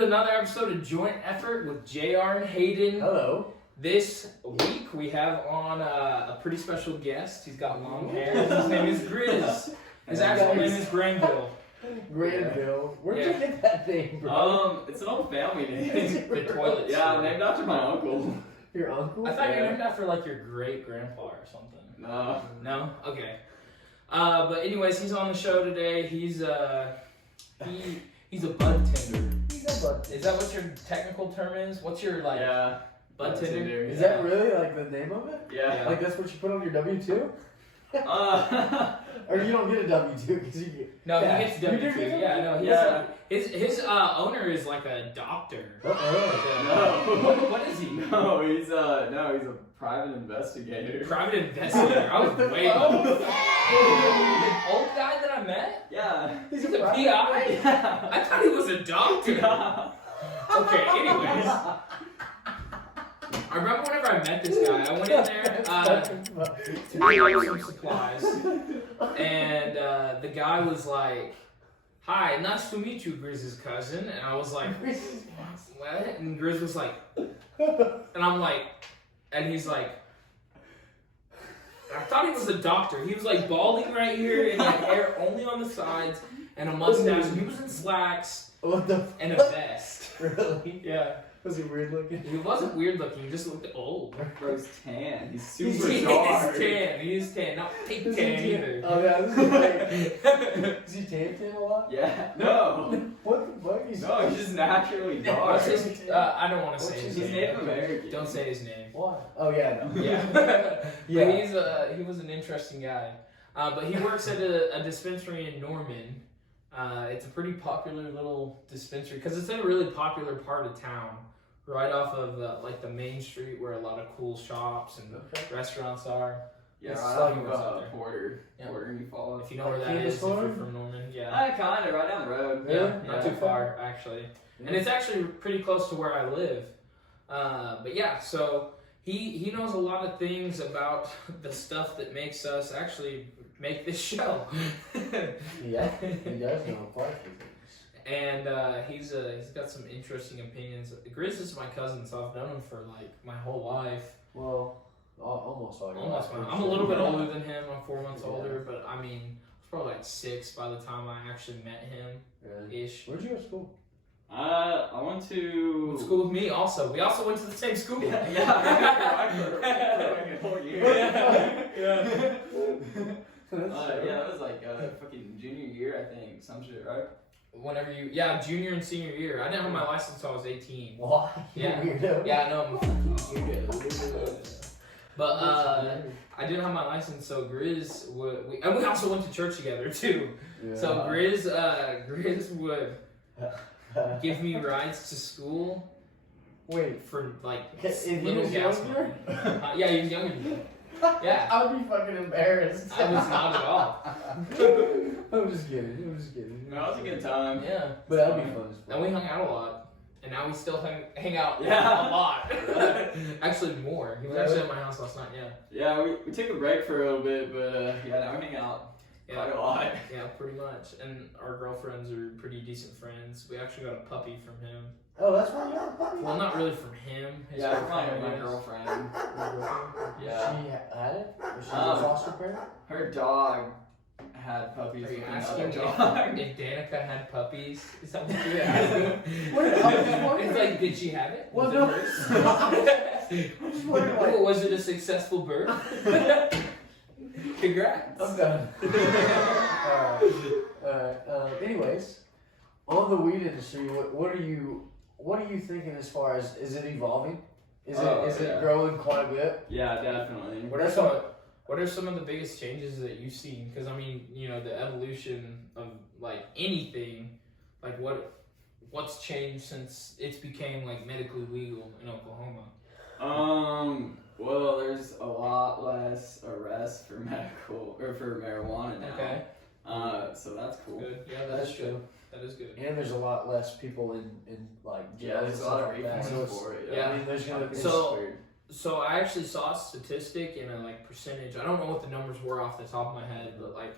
to another episode of Joint Effort with JR and Hayden. Hello. This week we have on a pretty special guest. He's got long hair. His name is Grizz. His actual name is Granville. Granville. Where'd you get that name, bro? It's an old family name. The toilet. Yeah, story. named after my uncle. Your uncle? I thought you were Yeah. named after like your great grandpa or something. No. No? Okay. But anyways, he's on the show today. He's a bud tender. He's a bud. Is that what your technical term is? What's your like Yeah. bud tender? Is that really like the name of it? Yeah. Like that's what you put on your W-2? Uh, Or you don't get a W-2 because you get... No, Yeah. he gets You do W2. get Yeah, no, Yeah. his owner is like a doctor. Uh-oh. No. What is he? no, he's a private investigator. Private investigator. I was waiting. The old guy that I met? Yeah. He's a PI? Yeah. I thought he was a doctor. Okay, anyways. I remember whenever I met this guy, I went in there to pick up some supplies, and the guy was like, "Hi, nice to meet you, Grizz's cousin." And I was like, "What?" And Grizz was like, and I'm like, and he's like, I thought he was a doctor. He was like balding right here and he had hair only on the sides and a mustache. And he was in slacks What the and a vest. Really? Yeah. Was he weird looking? He wasn't weird looking, he just looked old. Bro's tan. He's He's super dark. tan. He's tan. Not pink Is he tan either. Oh yeah, this is great. Is he tan a lot? Yeah. No. What the fuck? He's No, he's just naturally dark. What's his, I don't want to say his He's name. Native American. Don't say his name. Why? Oh yeah, no. Yeah. Yeah. But he was an interesting guy. But he works at a dispensary in Norman. It's a pretty popular little dispensary because it's in a really popular part of town, right off of like the main street where a lot of cool shops and Okay. restaurants are. Yeah, It's right like off of what's out there. Porter. Yeah. Porter, you follow. If you know where that Campus is, if you're Farm? from Norman, yeah. Kind of right down the road. Yeah, Yeah. not too far actually, and it's actually pretty close to where I live. But yeah, so he knows a lot of things about the stuff that makes us actually make this show. Yeah, he does know quite a few things. And he's got some interesting opinions. Grizz is my cousin, so I've known him for like my whole life. Well, almost all your Almost. life, I'm a little bit older than him. I'm 4 months Yeah. older, but I mean, I was probably like 6 by the time I actually met him, Really? ish. Where'd you go to school? I went to Went to school with me also. We also went to the same school. Yeah. For a whole year. Yeah. Yeah, it was like fucking junior year, I think, some shit, right? Whenever junior and senior year. I didn't have my license until I was 18. Why? Yeah. You weirdo. Yeah, I know. I'm a fucking weirdo. But I didn't have my license, so Grizz and we also went to church together too. Yeah. So Grizz would give me rides to school Wait. for like And he little was gas younger? money. Yeah, he was younger than me. Yeah. I would be fucking embarrassed. I was not at all. I'm just kidding. No, it was a good time. Yeah. But that'd be fun as fuck. And we hung out a lot. And now we still hang out Yeah. a lot. Actually, more. He was actually at my house last night, yeah. Yeah, we took a break for a little bit, but yeah, now we hang out quite a lot. Yeah, pretty much. And our girlfriends are pretty decent friends. We actually got a puppy from him. Oh, that's why you're a puppy. Well, not really from him. His Yeah, girlfriend my is. girlfriend. Yeah. Yeah. She had it? Was she a Um, foster parent? Her dog had puppies Are you with asking another if, dog. if Danica had puppies? Is that what you're asking? What? I was just wondering. It's like, did she have it? Well, Was no. it hers? I'm just wondering, like- Oh, was it a successful birth? Congrats. I'm done. Alright. Anyways, on the weed industry, what are you thinking as far as is it evolving? Is it Yeah. growing quite a bit? Yeah, definitely. What are some of the biggest changes that you've seen? Because I mean, you know, the evolution of like anything, like what's changed since it's became like medically legal in Oklahoma? Well, there's a lot less arrests for medical or for marijuana now. Okay. So that's cool. Good. Yeah, that's good. That is good. And there's a lot less people in like Yeah, jail there's and a lot stuff of like that. refunds So it's- for it. Yeah. I mean, there's gonna be So- weird. So I actually saw a statistic in a like percentage. I don't know what the numbers were off the top of my head, but like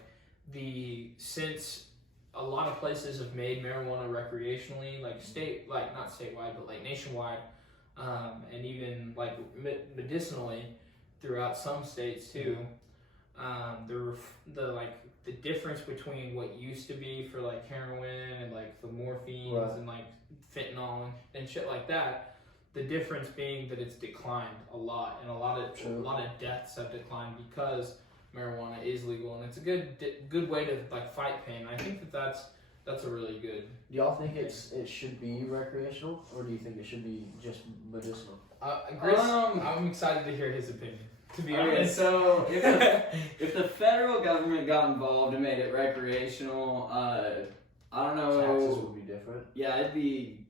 since a lot of places have made marijuana recreationally, like not statewide, but like nationwide, and even like medicinally throughout some states too. The difference between what used to be for like heroin and like the morphines Right. and like fentanyl and shit like that. The difference being that it's declined a lot, and a lot of deaths have declined because marijuana is legal, and it's a good way to like fight pain. I think that's a really good. Do y'all think it should be recreational, or do you think it should be just medicinal? Chris, I'm excited to hear his opinion. To be Okay, honest, so if the federal government got involved and made it recreational, I don't know. Taxes would be different. Yeah, it'd be.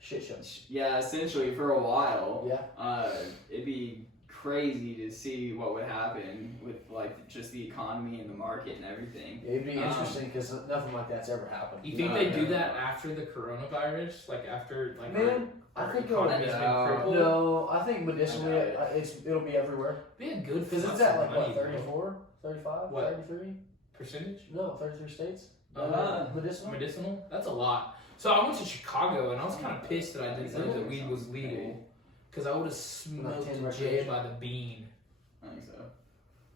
Shit show. Yeah, essentially for a while. Yeah. It'd be crazy to see what would happen with like just the economy and the market and everything. It'd be interesting because nothing like that's ever happened. you think they do that after the coronavirus, like after like Man, our I think it'll economy's been crippled? No, I think medicinally, I doubt it'll be everywhere. Be a good Because it's flux at of like money, what, 34, 35, What? 33? percentage No, 33 states. Medicinal. medicinal. That's a lot. So I went to Chicago and I was kind of pissed that I didn't know that weed was legal, because I would have smoked a J recreation. by the bean. I think so.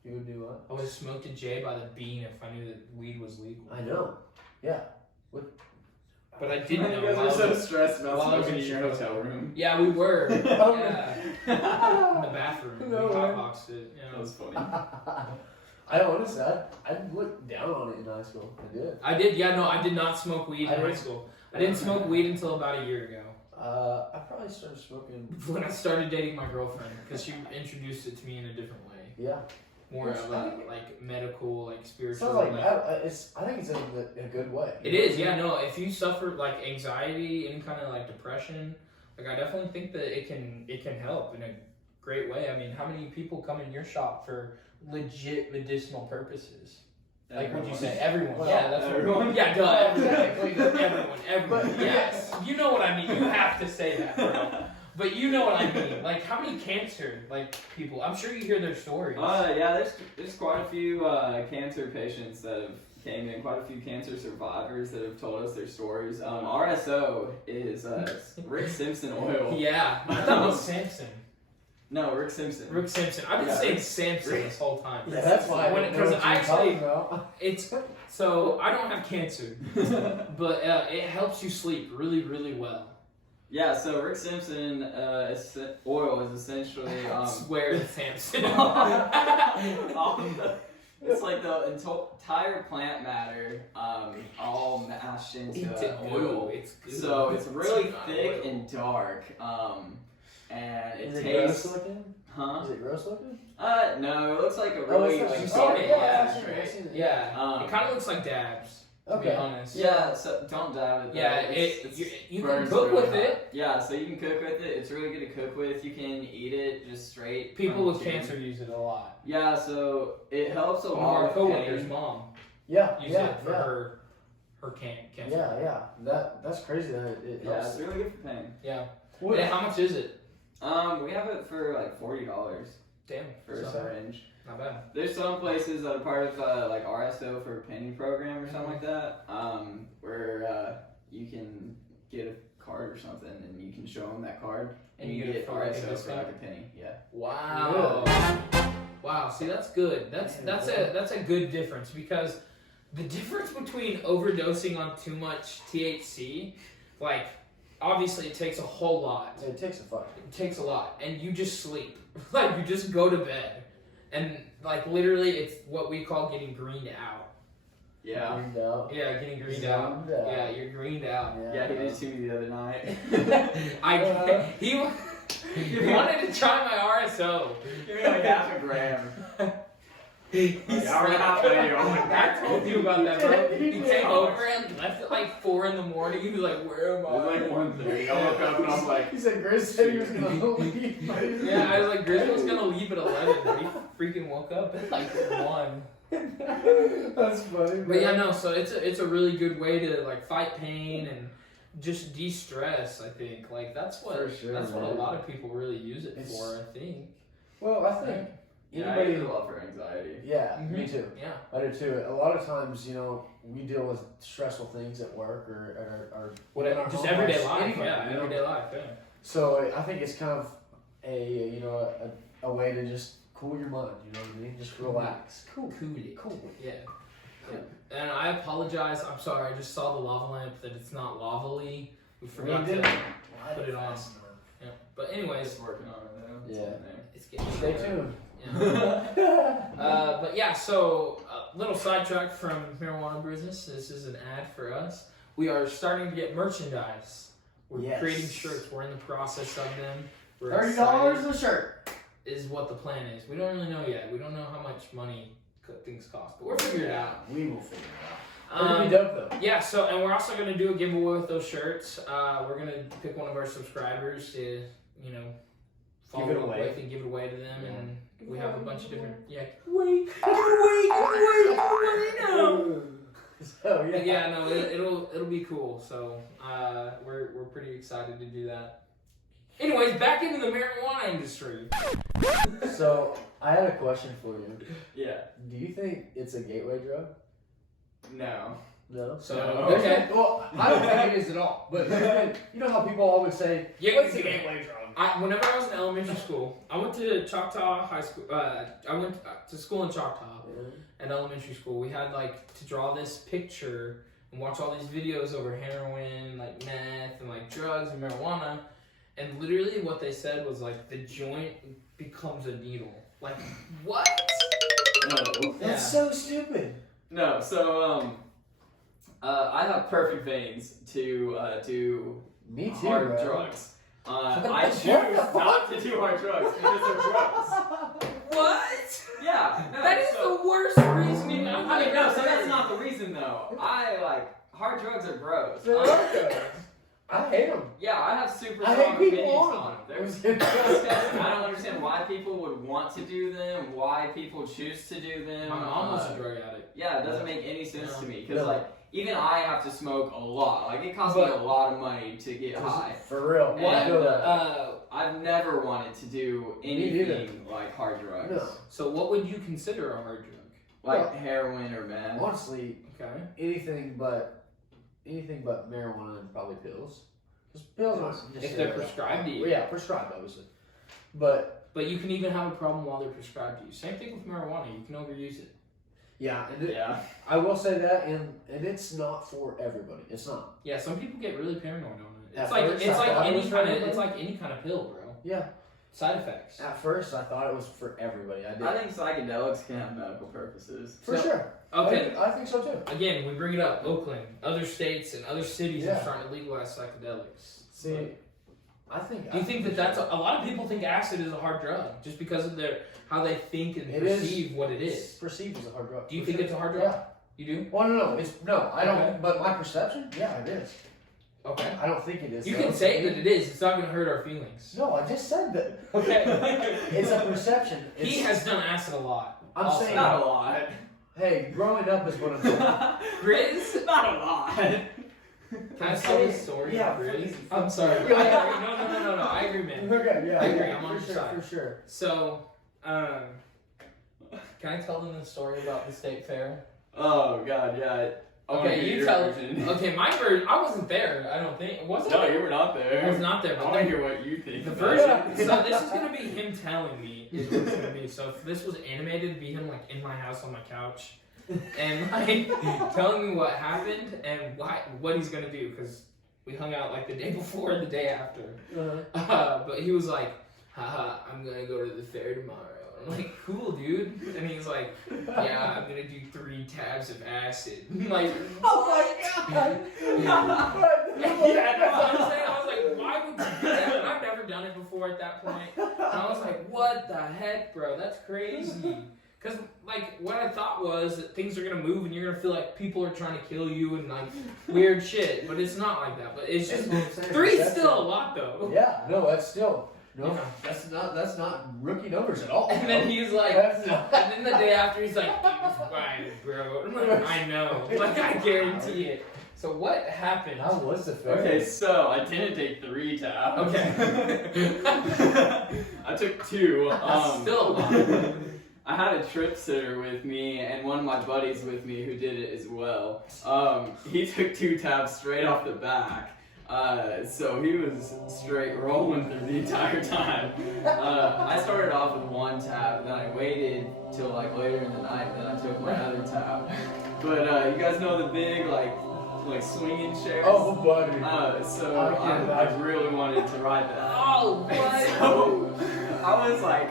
You would do what? I would have smoked a J by the bean if I knew that weed was legal. I know. Yeah. But I didn't know. You guys while are I so was- stressed about while I was smoking in in your Chicago. hotel room. Yeah, we were. Oh, Yeah, in the bathroom. No we way. hotboxed it. That You know. was funny. I honestly, I looked down on it in high school. I did. I did. Yeah, no, I did not smoke weed I in high didn't- school. I didn't smoke weed until about a year ago. I probably started smoking. When I started dating my girlfriend, because she introduced it to me in a different way. Yeah. More Which of I a think- like medical, like It's spiritual. not like like- that. I think it's in a good way. It is, yeah, no. If you suffer like anxiety, any kind of like depression, like I definitely think that it can help in a great way. I mean, how many people come in your shop for legit medicinal purposes? Like, would you say everyone? Well, Yeah, that's everyone. What, yeah, duh, Technically, everyone. But- Yes, you know what I mean. You have to say that, bro. But you know what I mean. Like, how many cancer like people? I'm sure you hear their stories. Yeah, there's quite a few cancer patients that have came in, quite a few cancer survivors that have told us their stories. RSO is Rick Simpson oil. Yeah, I thought it was Samson. No, Rick Simpson. Rick Simpson. I've been Yeah, saying Rick- Samson Rick- this whole time. Yeah, that's why. When- I didn't know 'cause what you I were actually- talking about. It's so I don't have cancer, but it helps you sleep really, really well. Yeah, so Rick Simpson oil is essentially I swear it's Samson. it's like the entire plant matter all mashed into oil. It's good. So it's really not thick oil. and dark. And it Is it tastes. gross looking? Huh? Is it gross looking? No, it looks like a Oh, really it's like You've dark seen it, black yeah. I've straight. seen it. Yeah, it kind of looks like dabs. To be Okay. honest. Yeah, so don't dab it. Though. Yeah, It's- you can burns cook really with hot. it. Yeah, so you can cook with it. It's really good to cook with. You can eat it just straight. People from with the tube. cancer use it a lot. Yeah, so it helps a One of lot our with coworkers' pain. mom Yeah, used yeah, it for yeah. her cancer. Yeah. That's crazy that it Yeah, helps. it's really good for pain. Yeah. What- And how much is it? We have it for like $40 Damn. for a so syringe. not bad. There's some places that are part of like RSO for a penny program or something like that, where you can get a card or something and you can show them that card and you get it get for like a RSO for discount? like a penny. Yeah. Wow. Wow. See, that's good. That's a good difference, because the difference between overdosing on too much THC, like obviously it takes a whole lot. It takes a fuck. It takes a lot, and you just sleep. Like you just go to bed, and like literally, it's what we call getting greened out. Yeah. Greened out. Yeah, getting greened out. Zoned out. Yeah, you're greened out. Yeah, he did it to me the other night. He wanted to try my RSO. Give me like half a gram. He Yeah, we're not playing you. I told you about that, bro. He He did. came over and left at like 4 a.m. He was like, "Where am It I?" was like 1:30. I woke up and I'm like, He said Grizz said he was gonna leave. Yeah, I was like, Grizz was gonna leave at 11, but he freaking woke up at like 1. That's funny. But yeah, no. So it's a really good way to like fight pain and just de-stress. I think like that's what For sure, that's what a man. lot of people really use it It's- for. I think. Well, I think Yeah, I anybody. use it a lot for anxiety. Yeah, Mhm. me too. Yeah. I do too. A lot of times, you know, we deal with stressful things at work or in our Just home everyday lives, life. anyway, Yeah, you know? everyday life. Yeah. So I think it's kind of a way to just cool your mind. You know what I mean? Just relax. Cool. Yeah. And I apologize. I'm sorry. I just saw the lava lamp that it's not lavally. We forgot to put it on. Yeah. But anyways, Just working on it now. It's Yeah. in there. it's getting Stay better. tuned. Yeah. But yeah, so a little sidetrack from marijuana business. This is an ad for us. We are starting to get merchandise. We're Yes. creating shirts. We're in the process of them. We're $30 excited, a shirt. is what the plan is. We don't really know yet. We don't know how much money things cost, but we're figuring it out. We will figure it out. It'll be dope though. Yeah, so, and we're also going to do a giveaway with those shirts. We're going to pick one of our subscribers to, you know, follow Give it up away. with and give it away to them. Yeah. And we have a bunch of different, yeah, So But yeah, no, it'll be cool. So we're pretty excited to do that. Anyways, back into the marijuana industry. So I had a question for you. Yeah. Do you think it's a gateway drug? No. No. So No. okay, Well, I don't think it is at all. But you know how people always say, yeah, "What's a gateway drug?" Whenever I was in elementary school, I went to Choctaw High School. I went to school in Choctaw. At elementary school, we had like to draw this picture and watch all these videos over heroin, like meth, and like drugs and marijuana. And literally, what they said was like the joint becomes a needle. Like what? No. That's so stupid. No. So I have perfect veins to do Me too, hard bro. drugs. I What choose the not to do hard drugs because they're gross. What? Yeah. No, That is so, the worst reasoning I've I mean, ever no, so heard. that's not the reason though. I like hard drugs are gross. I hate them. Yeah, I have super I strong hate people opinions on on them. They're them. disgusting. I don't understand why people would want to do them, why people choose to do them. My mom was a drug addict. Yeah, it doesn't make any sense to me because No. like even I have to smoke a lot. Like it costs me a lot of money to get high. For real. What? I feel that. I've never wanted to do Me neither. anything like hard drugs, No. So what would you consider a hard drug? like Well, heroin or meth. Honestly, Okay. anything but marijuana and probably pills. Because pills aren't just If they're prescribed to you. Well, yeah, prescribed obviously. But But you can even have a problem while they're prescribed to you. Same thing with marijuana. You can overuse it. yeah, and Yeah. I will say that, and it's not for everybody. It's not. Yeah, some people get really paranoid on it. At It's like first, it's I like thought it any was for kind of everybody. it's like any kind of pill, bro. Yeah. Side effects. At first, I thought it was for everybody. I did. I think psychedelics can have medical purposes. for So- sure. Okay. I think so too. Again, we bring it up. Oakland, other states, and other cities Yeah. are starting to legalize psychedelics. See, I think. Do you think that that's a lot of people think acid is a hard drug just because of their how they think and It is. perceive what it It's is? perceived as a hard drug. Do you for think sure. it's a hard drug? Yeah. You do? Well, no. It's no. I don't. Okay. But my perception, yeah, it is. Okay. I don't think it is. You though. can say that it is. It's not going to hurt our feelings. No, I just said that. Okay. It's a perception. It's, He has done acid a lot. I'm also. saying- Not a lot. Hey, growing up is what I'm saying. Grizz? Not a lot. Can I tell the story Yeah, of Grizz? please. I'm sorry. I agree. No. I agree, man. Okay, yeah, I agree, yeah, I'm on for your sure, side. for sure. So, can I tell them the story about the state fair? Oh god, yeah. I wanna Okay, hear you your tell. version. Okay, my version. I wasn't there. I don't think. Was No, it? you were not there. I was not there. I But want to the, hear what you think. the about version. it. So this is gonna be him telling me. Is what it's gonna be. So if this was animated, it'd be him like in my house on my couch, and like telling me what happened and what he's gonna do because we hung out like the day before and the day after. But he was like, haha, I'm gonna go to the fair tomorrow. I'm like, cool, dude. And he's like, yeah, I'm gonna do 3 tabs of acid. I'm like, Oh my god! yeah, that's what I'm saying. I was like, why would you do that? And I've never done it before at that point. And I was like, what the heck, bro? That's crazy. Because, like, what I thought was that things are going to move and you're going to feel like people are trying to kill you and, like, weird shit. But it's not like that. But it's just, 3 is still a lot, though. Yeah, no, that's still no. Yeah. That's not rookie numbers at all. And then he's like, That's not. and then the day after, he's like, it was fine, bro. I'm like, I know. Like, I guarantee it. So what happened? How was the fair? Okay, so I didn't take 3 tabs. Okay. I took 2. That's still a lot. I had a trip sitter with me and one of my buddies with me who did it as well. He took 2 tabs straight off the back. So he was straight rolling through the entire time. I started off with 1 tab, and then I waited till like later in the night, then I took my other tab. But you guys know the big like swinging chairs? Oh, buddy. So I I really wanted to ride that. Oh, what? So I was like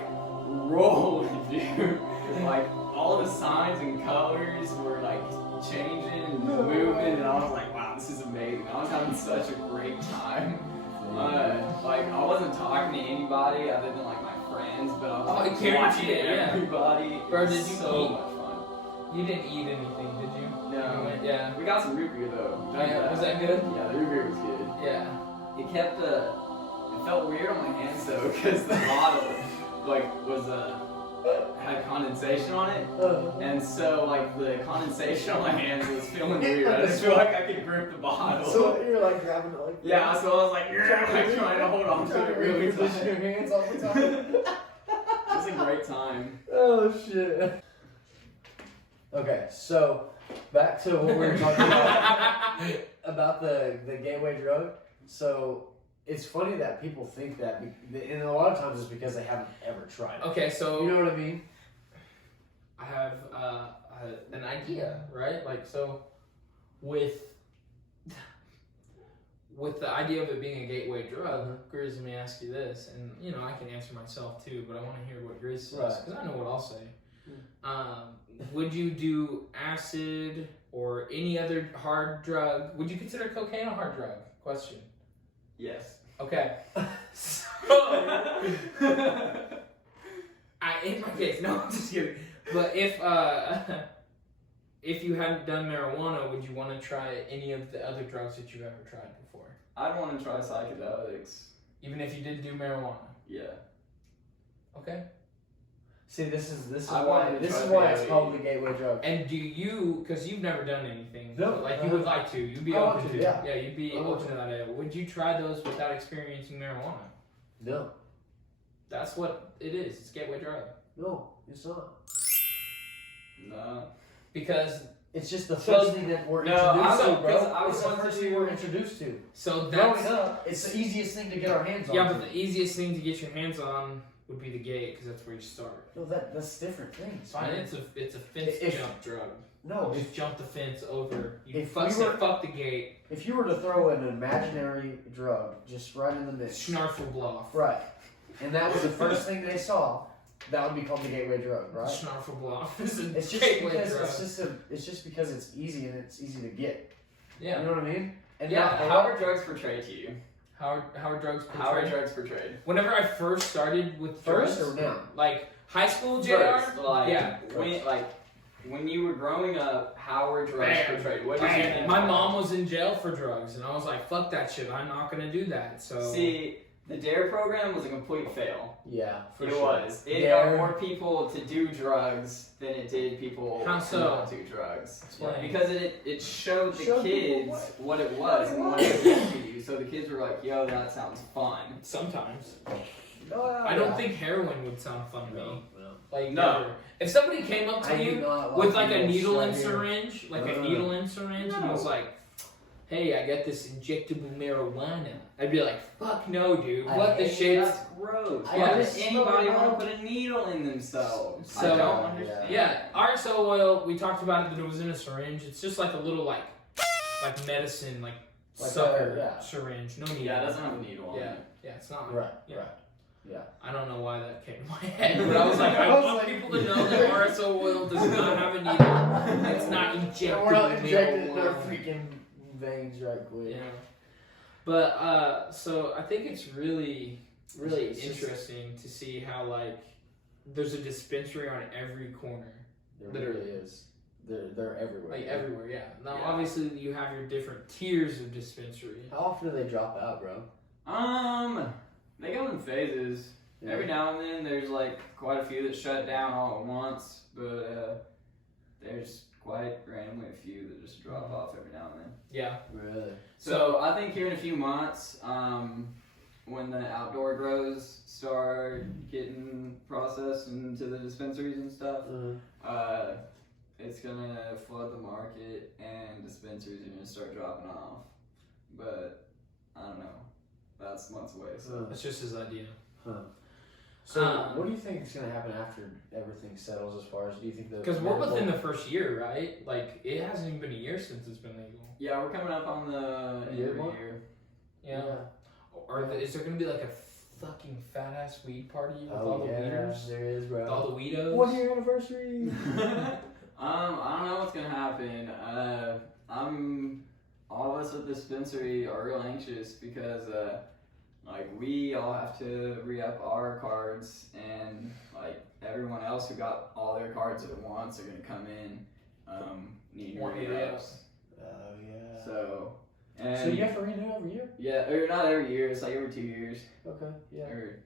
rolling, dude. Like all the signs and colors were like changing and moving, and I was like, wow, this is amazing. I was having such a great time. Like I wasn't talking to anybody other than like my friends, but I was like watching everybody. Bro, It was did you so eat? much fun. You didn't eat anything, did you? No. Yeah. We got some root beer though. Oh, yeah. Was that good? Yeah, the root beer was good. Yeah. It kept it felt weird on my hands though, because the bottle like was had condensation on it, and so like the condensation on my hands was feeling weird. I just feel like I could grip the bottle. So you're like grabbing it like yeah, so I was like trying to hold on to it really position your tight. hands all the time. It was a great time. Oh shit. Okay, so back to what we were talking about the gateway drug. So it's funny that people think that, and a lot of times it's because they haven't ever tried it. Okay, so You know what I mean? I have an idea, right? Like, so with the idea of it being a gateway drug, Grizz, let me ask you this, and you know I can answer myself too, but I want to hear what Grizz says because I know what I'll say. Would you do acid or any other hard drug? Would you consider cocaine a hard drug? Question. Yes. Okay. In my case, no, I'm just kidding. But if you hadn't done marijuana, would you want to try any of the other drugs that you've ever tried before? I'd want to try psychedelics. Even if you did do marijuana? Yeah. Okay. See, this is I why wanted to this try is why peyote. it's called the gateway drug. And do you, because you've never done anything, No, but like you would like to, you'd be I want open to, to, yeah. you'd be I want open to that idea. Would you try those without experiencing marijuana? No, That's what it is. It's gateway drug. no, it's not. No. Because It's just the So- first thing that we're No, introduced I to, was- bro. 'cause I was It's the going first to- thing we're introduced to. so Growing that's up, it's the easiest thing to get our hands on. yeah, but the easiest thing to get your hands on would be the gate because that's where you start. No, that's different things. Fine, man. it's a fence If- jump drug. No, Just jump the fence over. You if fuck, we say were- fuck the gate. if you were to throw an imaginary drug just right in the mix, Snarflebloff. right, and that was the first thing they saw, that would be called the gateway drug, right? Snarflebloff is a It's just gateway because drug. it's just because it's easy and it's easy to get. Yeah. You know what I mean? And Yeah, now, How are drugs portrayed to you? How are drugs portrayed? How are drugs portrayed? Whenever I first started with first drugs, or now? like high school JR, First, like, yeah. when you were growing up, how were drugs Bam. portrayed? What did you think? My mom was in jail for drugs, and I was like, "Fuck that shit! I'm not gonna do that." So See, the DARE program was a complete fail. Yeah, for It sure. was. It DARE. got more people to do drugs than it did people How to so? not do drugs. Explain. Because it showed the Showed kids people what it was and what it did to you. So the kids were like, yo, that sounds fun. sometimes Oh, I yeah. don't think heroin would sound fun to me. No. Like No. never. If somebody came up to I do you not with like a needles needle right and here. syringe, like a No. needle and syringe, and was like, "Hey, I got this injectable marijuana," I'd be like, "Fuck no, dude! I What the hate shit?" That's gross. I Why just does anybody smell want to put a needle in themselves? So- I don't understand. Yeah, RSO oil. We talked about it that it was in a syringe. It's just like a little like medicine like Like sucker a- yeah. Yeah, syringe. No needle. it doesn't have a needle on Yeah, it. yeah, it's not. Right, Yeah. right. I don't know why that came to my head, but I was like, I I was want like- people to know that RSO oil does not have a needle. It's not injected. We're not injected in their marijuana. freaking veins right quick. Yeah. But so I think it's really It's just- interesting to see how like there's a dispensary on every corner. There Literally. really is. They're everywhere. Like everywhere, yeah. Now Yeah. obviously you have your different tiers of dispensary. How often do they drop out, bro? They go in phases. Yeah. Every now and then, there's like quite a few that shut down all at once, but there's quite randomly a few that just drop off every now and then. Yeah. Really? So I think here in a few months, when the outdoor grows start getting processed into the dispensaries and stuff, it's gonna flood the market and dispensaries are gonna start dropping off. But I don't know. That's months away. So That's just his idea. So what do you think is gonna happen after everything settles? As far as do you think Because we're within the first year, right? Like it hasn't even been a year since it's been legal. yeah, we're coming up on the end of the year. Yeah. Is there gonna be like a fucking fat ass weed party with all the weeders? There is, bro. With all the weedos? 1 year anniversary. I don't know what's gonna happen. All of us at the dispensary are real anxious because like we all have to re-up our cards, and like everyone else who got all their cards at once are gonna come in need re-ups. Oh yeah. So you have to renew every year? Yeah, or not every year. It's like every 2 years. Okay. Yeah. Or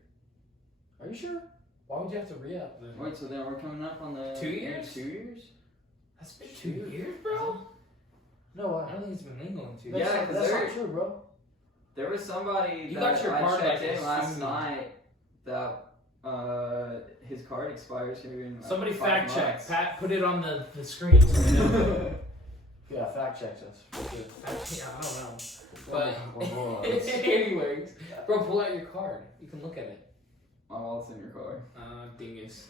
Are you sure? Why would you have to re-up then? wait, so then we're coming up on the 2 years? 2 years? That's been 2 years, bro? No, I don't think it's been legal in 2 that's years. Yeah, not, 'cause that's there- not true, bro. There was somebody You that got your I card checked like in last soon. night that his card expires here in Somebody 5 fact check. months. Pat, put it on the screen. So we know. Yeah, fact checks us. Yeah, I don't know. But Well, anyways, bro, pull out your card. You can look at it. My wallet's in your car. Dingus.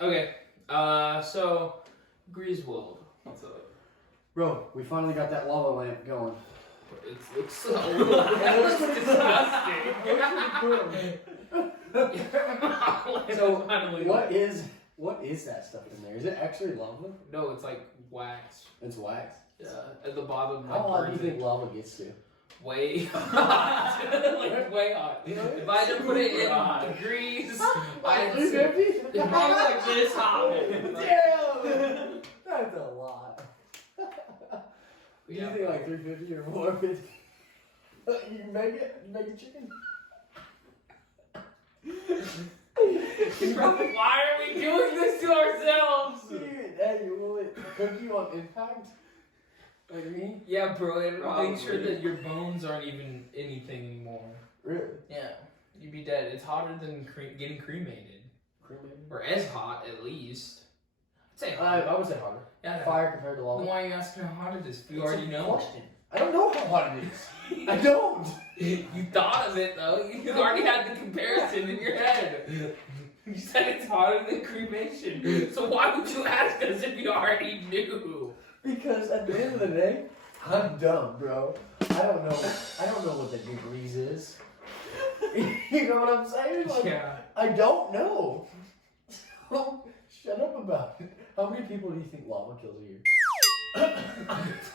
Okay. So Griswold. What's up? Bro, we finally got that lava lamp going. It looks so it looks disgusting. So what is that stuff in there? Is it actually lava? No, it's like wax. It's wax. Yeah, at the bottom. How hot do you think lava gets to? Way hot. Like way hot. You know, If I had to put it in degrees, I'd say 350? it's probably like this hot. Damn! That's a lot. Do you Yeah. think like 350 or 450? You can make it? You make a chicken? Why are we doing this to ourselves? Dude, hey, will it cook you on impact? Like me? Yeah, bro, it'll make sure Probably. that your bones aren't even anything anymore. Really? Yeah, you'd be dead. It's hotter than getting cremated. Cremated? Or as hot, at least. I'd say I hot. would say hotter. Yeah, Fire compared to Then lava. why are you asking how hot it is? You It's already a know. question. I don't know how hot it is. I don't. You thought of it though. You already had the comparison in your head. You said it's hotter than cremation. So why would you ask us if you already knew? Because at the end of the day, I'm dumb, bro. I don't know what the degrees is. You know what I'm saying? Like, Yeah. I don't know. So, shut up about it. How many people do you think lava kills a year?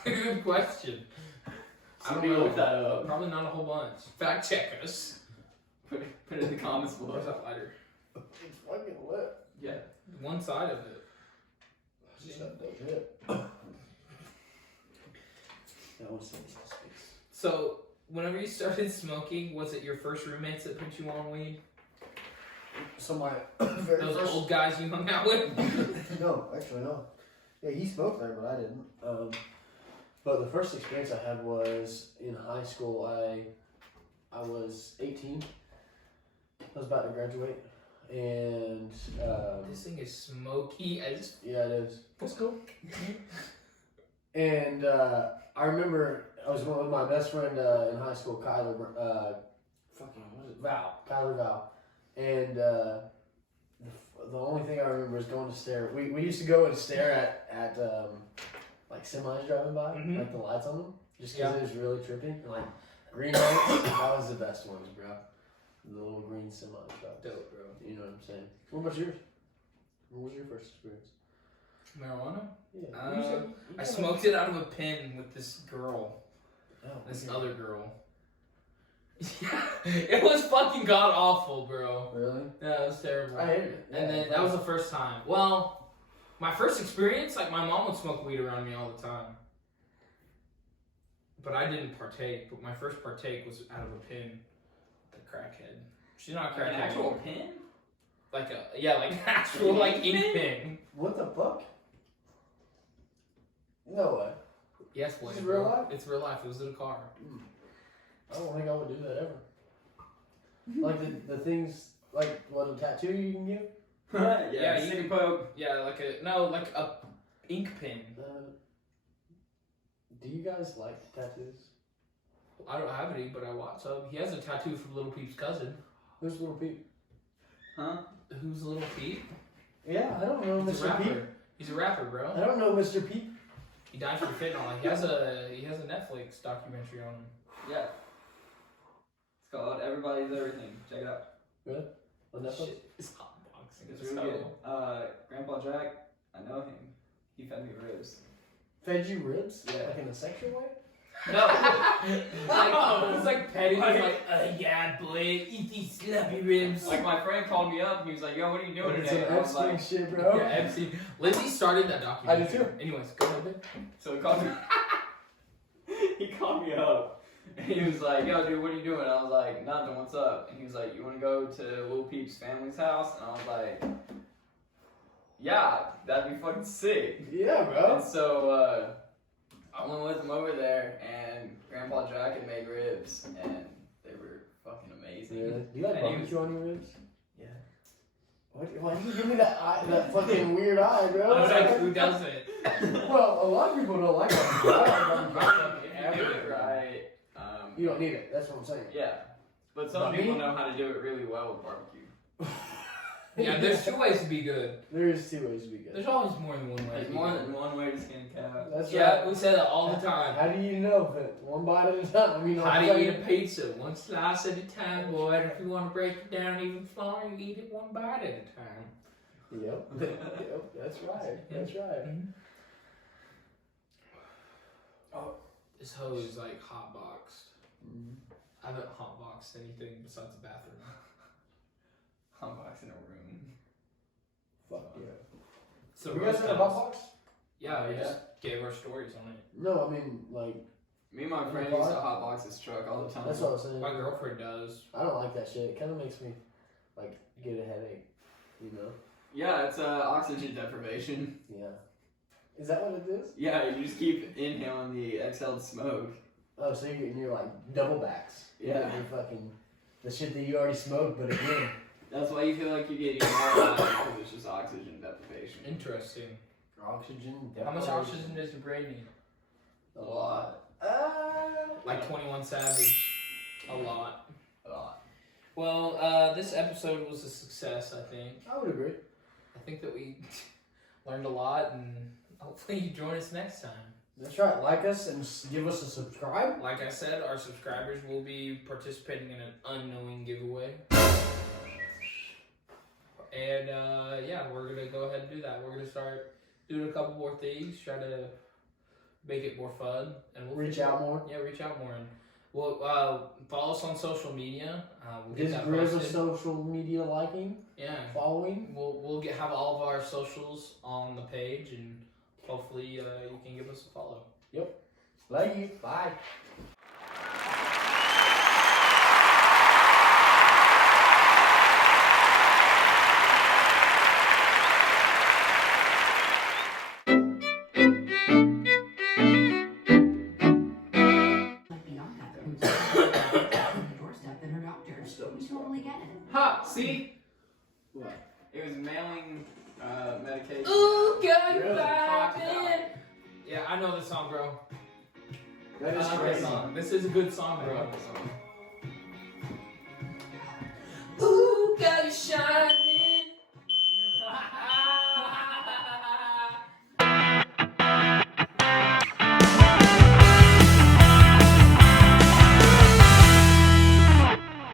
Good question. I don't Somebody know. look that up. Probably not a whole bunch. Fact check us. Put it in the comments below. Where's that lighter? It's fucking lit. Yeah. One side of it. Shut the shit. That was so space. So, whenever you started smoking, was it your first roommates that put you on weed? So my very Those first... old guys you hung out with? No, actually no. Yeah, he smoked there, but I didn't. But the first experience I had was in high school. I was 18. I was about to graduate, and This thing is smoky as. yeah, it is. Let's go. And I remember I was with my best friend in high school, Kyler. Fucking what is it? Kyler Val. And the only thing I remember is going to stare. We used to go and stare at like semis driving by, Mhm. like the lights on them, just because Yeah. it was really trippy. And like green lights, that was the best ones, bro. The little green semis driving. Dope, bro. You know what I'm saying? What about yours? What was your first experience? Marijuana? Yeah. You said- I smoked it out of a pen with this girl. Oh, This okay. other girl. Yeah, it was fucking god awful, bro. Really? Yeah, it was terrible. I hated it. And then that was the first time. Well, my first experience, like my mom would smoke weed around me all the time. But I didn't partake. But my first partake was out of a pin. The crackhead. She's not a Like crackhead. an actual pin? Like an actual like ink Ink pin. What the fuck? No way. Yes, This Blaine. is real bro. life? It's real life. It was in a car. I don't think I would do that ever. Like the things, like what, a tattoo you can give? Yeah, you sticky can- poke. Yeah, like a ink pen. Do you guys like tattoos? I don't have any, but I want some. He has a tattoo from Little Peep's cousin. Who's Little Peep? Huh? Who's Little Peep? Yeah, I don't know He's a Mr. Peep. rapper. He's a rapper, bro. I don't know Mr. Peep. He died from fentanyl. He has a Netflix documentary on him. Yeah. It's called Everybody's Everything. Check it out. Good. On Netflix? Shit, it's hot boxing. It's really good. Grandpa Jack, I know him. He fed me ribs. Fed you ribs? Yeah. Like in a sexual way? No, it's like petty. He's like, yeah, boy, eat these sloppy ribs. Like my friend called me up and he was like, yo, what are you doing It's today? some And I was Epstein like, shit, bro. Yeah, MC. Lindsay started that documentary. I did too. Anyways, go ahead, babe. so he called me. He called me up and he was like, yo, dude, what are you doing? And I was like, nothing. What's up? And he was like, you want to go to Lil Peep's family's house? And I was like, yeah, that'd be fucking sick. Yeah, bro. And so I went with him over there, and Grandpa Jack had made ribs, and they were fucking amazing. Really? Do you like And he barbecue on your ribs? Yeah. Why do you give me that eye, that fucking weird eye, bro? I was like, who doesn't? Well, a lot of people don't like barbecue. I like barbecue. If you do it right, You don't need it. That's what I'm saying. yeah. But some Not people me? know how to do it really well with barbecue. Yeah, there's two ways to be good. There is two ways to be good. There's always more than one way. There's to be more good. than one way to skin a cow. That's Yeah, right. we say that all the time. How do you know that one bite at a time? You know How what do I'm you eat saying? a pizza? One slice at a time, boy. And if you want to break it down even smaller, you eat it one bite at a time. Yep. Yep. That's right. That's right. Mhm. Oh, this hoe is like hotboxed. I haven't hotboxed anything besides the bathroom. Hotbox in a room. Fuck yeah. So You guys in a hot box? Yeah, we Yeah. just gave our stories on it. No, I mean like Me and my In friend the used to car? hotbox his truck all the time. that's what I was saying. My girlfriend does. I don't like that shit. It kind of makes me like get a headache. You know? Yeah, it's oxygen deprivation. Yeah. Is that what it is? Yeah, you just keep inhaling the exhaled smoke. Oh, so you're like double backs. Yeah. You're fucking the shit that you already smoked, but again. That's why you feel like you're getting more out because it's just oxygen deprivation. Interesting. Oxygen. How much deprivation. oxygen does your brain need? A lot. Like 21 Savage. A lot. A lot. Well, this episode was a success, I think. I would agree. I think that we learned a lot, and hopefully you join us next time. That's right. Like us and give us a subscribe. Like I said, our subscribers will be participating in an unknowing giveaway. And yeah, we're going to go ahead and do that. We're going to start doing a couple more things, try to make it more fun. And we'll Reach out more. Yeah, reach out more. And we'll follow us on social media. We'll get This that group of posted. social media liking, Yeah. following. We'll have all of our socials on the page, and hopefully you can give us a follow. Love you. Bye. Beyond that, who's on the doorstep than her doctor. We totally get it. Ha! See? It was mailing medication. Ooh, good Really? vibing. Yeah, I know this song, bro. That is I like crazy. this song. This is a good song, I bro. love this song. Ooh, girl, you shine